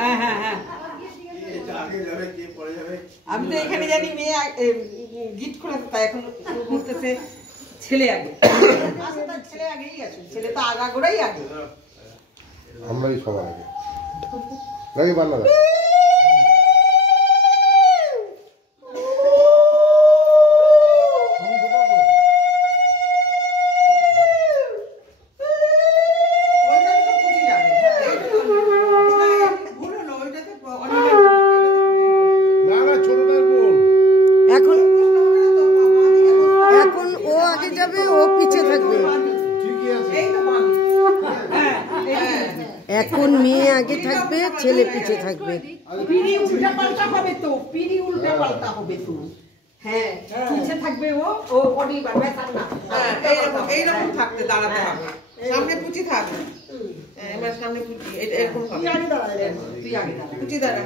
হ্যাঁ হ্যাঁ হ্যাঁ আমি তো এখানে জানি মেয়ে গিট খোলাতে, তাই এখন বলতেছে ছেলে আগে। ছেলে আগেই আছে, ছেলে তো আগাগোড়াই আগে। আমরাই সবার আগে লাগে বান্না। এখন মেয়ে আগে থাকবে, ছেলে পিছে থাকবে। পিড়ি উল্টা পাল্টা হবে তো, পিড়ি উল্টা পাল্টা হবে তো। হ্যাঁ পিছে থাকবে ও বডি বাড়বে না। হ্যাঁ এইরকম থাকতে দাঁড়াতে হবে, সামনে পুচি থাকবে। আমার সামনে পুচি এরকম হবে। তুই আগে দাঁড়া, তুই আগে দাঁড়া, পুচি দাঁড়া।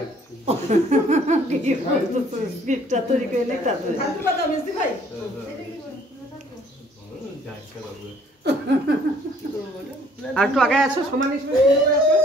স্ক্রিপ্টটা তৈরি করে লেখা তো সাধু কথা বুঝতে ভাই। আর একটু আগে আসো, সমান হিসেবে আসো।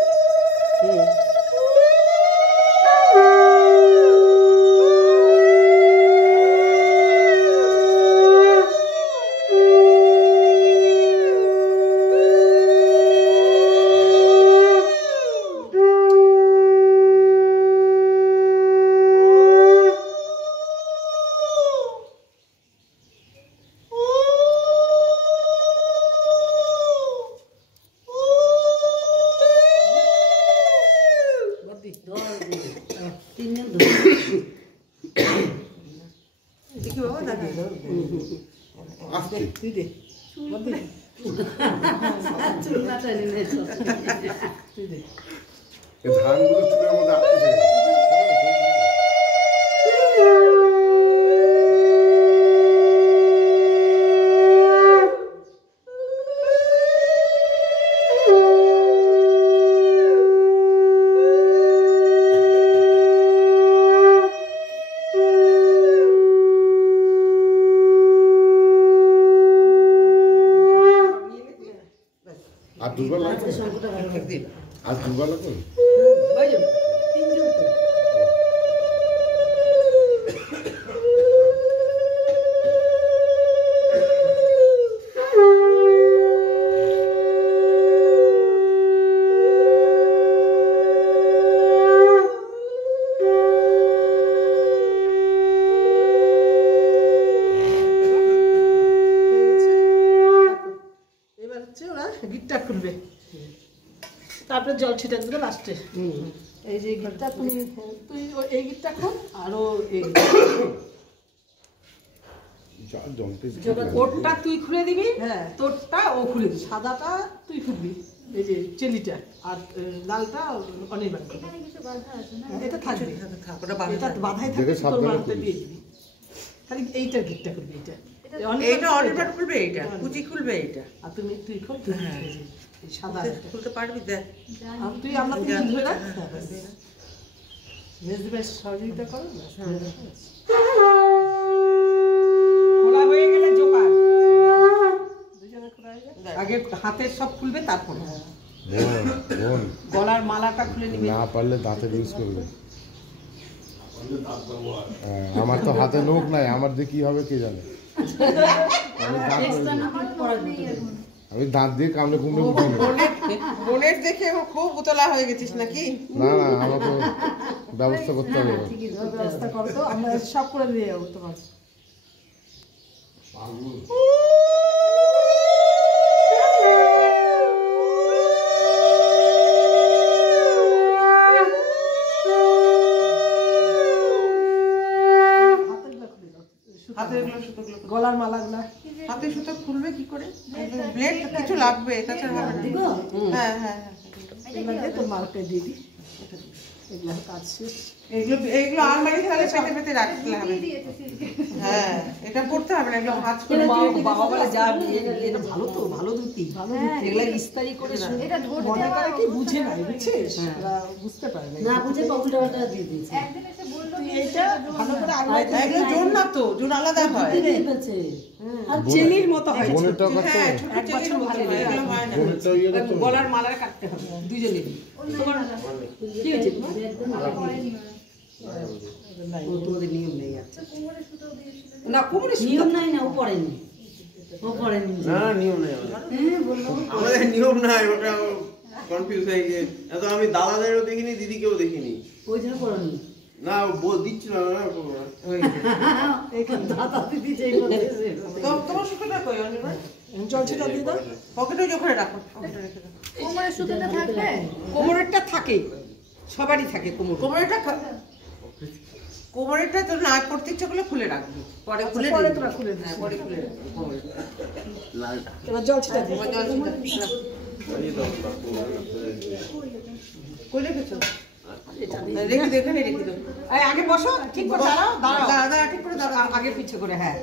ধানগুলো চুলের মধ্যে আটকে থাকে। আর দুর্বল লাগবে, আর দুর্বল লাগবে। গিটটা খুলবে, তারপরে জল ছিটা দেবে লাস্টে। এই যে গিটটা তুই এই গিটটা খুল, আরো এই ওরটা তুই খুলে দিবি। হ্যাঁ তোরটা ও খুলে দিবি, সাদাটা তুই খুলবি, এই যে চেলিটা, আর লালটা অনির্বাণ। এটা থাকবে, এটা বাধাই থাকবে, তোর মাথাতে দিয়ে দিবি। খালি এইটার গিটটা খুলবি, এইটা অনির্বাণ খুলবে, এইটা কুচি খুলবে, এইটা আর তুই খুল। হ্যাঁ সাদা খুলতে পারবি, দেখ তুই আমরা ধরে রাখ, সহযোগিতা করো। খোলা হয়ে গেলে জোকার আগে হাতের সব খুলবে, তারপরে গলার মালাটা খুলে নিবি। না পারলে দাঁতের ইউজ করবে। আমার তো হাতে নখ নাই, আমার দিয়ে কি হবে কে জানে। আমি দাঁত দিয়ে কামড়ে কুমড়ে উঠি না। বোনের দেখে খুব উতলা হয়ে গেছিস নাকি? না না, আমাকে ব্যবস্থা করতে হবে। ব্যবস্থা করো তো, আমরা সব করে দিয়ে যাবো তোমার। গলার মালাগুলা হাতে সুতো খুলবে কি করে? ব্লেড কিছু লাগবে, তাছাড়া হবে না। হ্যাঁ হ্যাঁ হ্যাঁ, তোর মালকে দিবি। এগুলো কাজ শেষ। এগুলো আলমারি তাহলে পেতে পেতে রাখতে হবে। হ্যাঁ এটা পড়তে হবে না, এগুলো ভাঁজ করে বাবা বলে যা এটা ভালো তো, ভালো ধুতি, এগুলো ইস্তারি করে এটা মনে করে কি বুঝে না, বুঝছিস? বুঝতে পারে না, বুঝে পাউডারটা দিয়ে দিয়েছে। একদিন এসে বলল এইটা ভালো করে আলগা এগুলো জোন না তো, জোন আলাদা হয়। আর চেলির মতো হয় বোনেরটা কাটতে হ্যাঁ, হবে? ছোট এক বছর চেলির মতো ভালো হয়, এগুলো হয় না। বোনেরটা ইয়ে করতে হবে? গলার মালার কাটতে হবে দুজনেরই তোমার কি হয়েছে তোমার? ও তোমাদের নিয়ম নেই আচ্ছা না কোমরে নিয়ম নাই না ও পড়েনি ও পড়েনি না নিয়ম নেই আমাদের। হ্যাঁ বললো আমাদের নিয়ম নাই, ওটা কনফিউজ হয়ে গিয়ে এত আমি দাদাদেরও দেখিনি, দিদিকেও দেখিনি। ওই জন্য পড়েনি না দিচ্ছিল না। দাদা দিদি যেই বলেছে তোমার সুতোটা কই অনির্বাণ? জল ছিটা দিয়ে দাও পকেটে ওখানে রাখো, পকেটে রেখে দাও। কোমরেরটা থাকে সবারই থাকে কোমর কোমরেরটা কোমরেরটা তো না পড়তে ইচ্ছা করলে খুলে রাখবি, পরে খুলে পরে দিবি। তোরা খুলে দিস। হ্যাঁ, পরে খুলে রাখবি কোমরেরটা। লালটা এবার জল ছিটা দিয়ে জল ছিটা। এই তো বাপু, কই রেখেছো? রেখে দে, এখানে রেখে দাও। এই আগে বসো ঠিক করে দাঁড়াও দাঁড়াও দাঁড়া, দাঁড়া, ঠিক করে দাঁড়া। আগে পিছে করে হ্যাঁ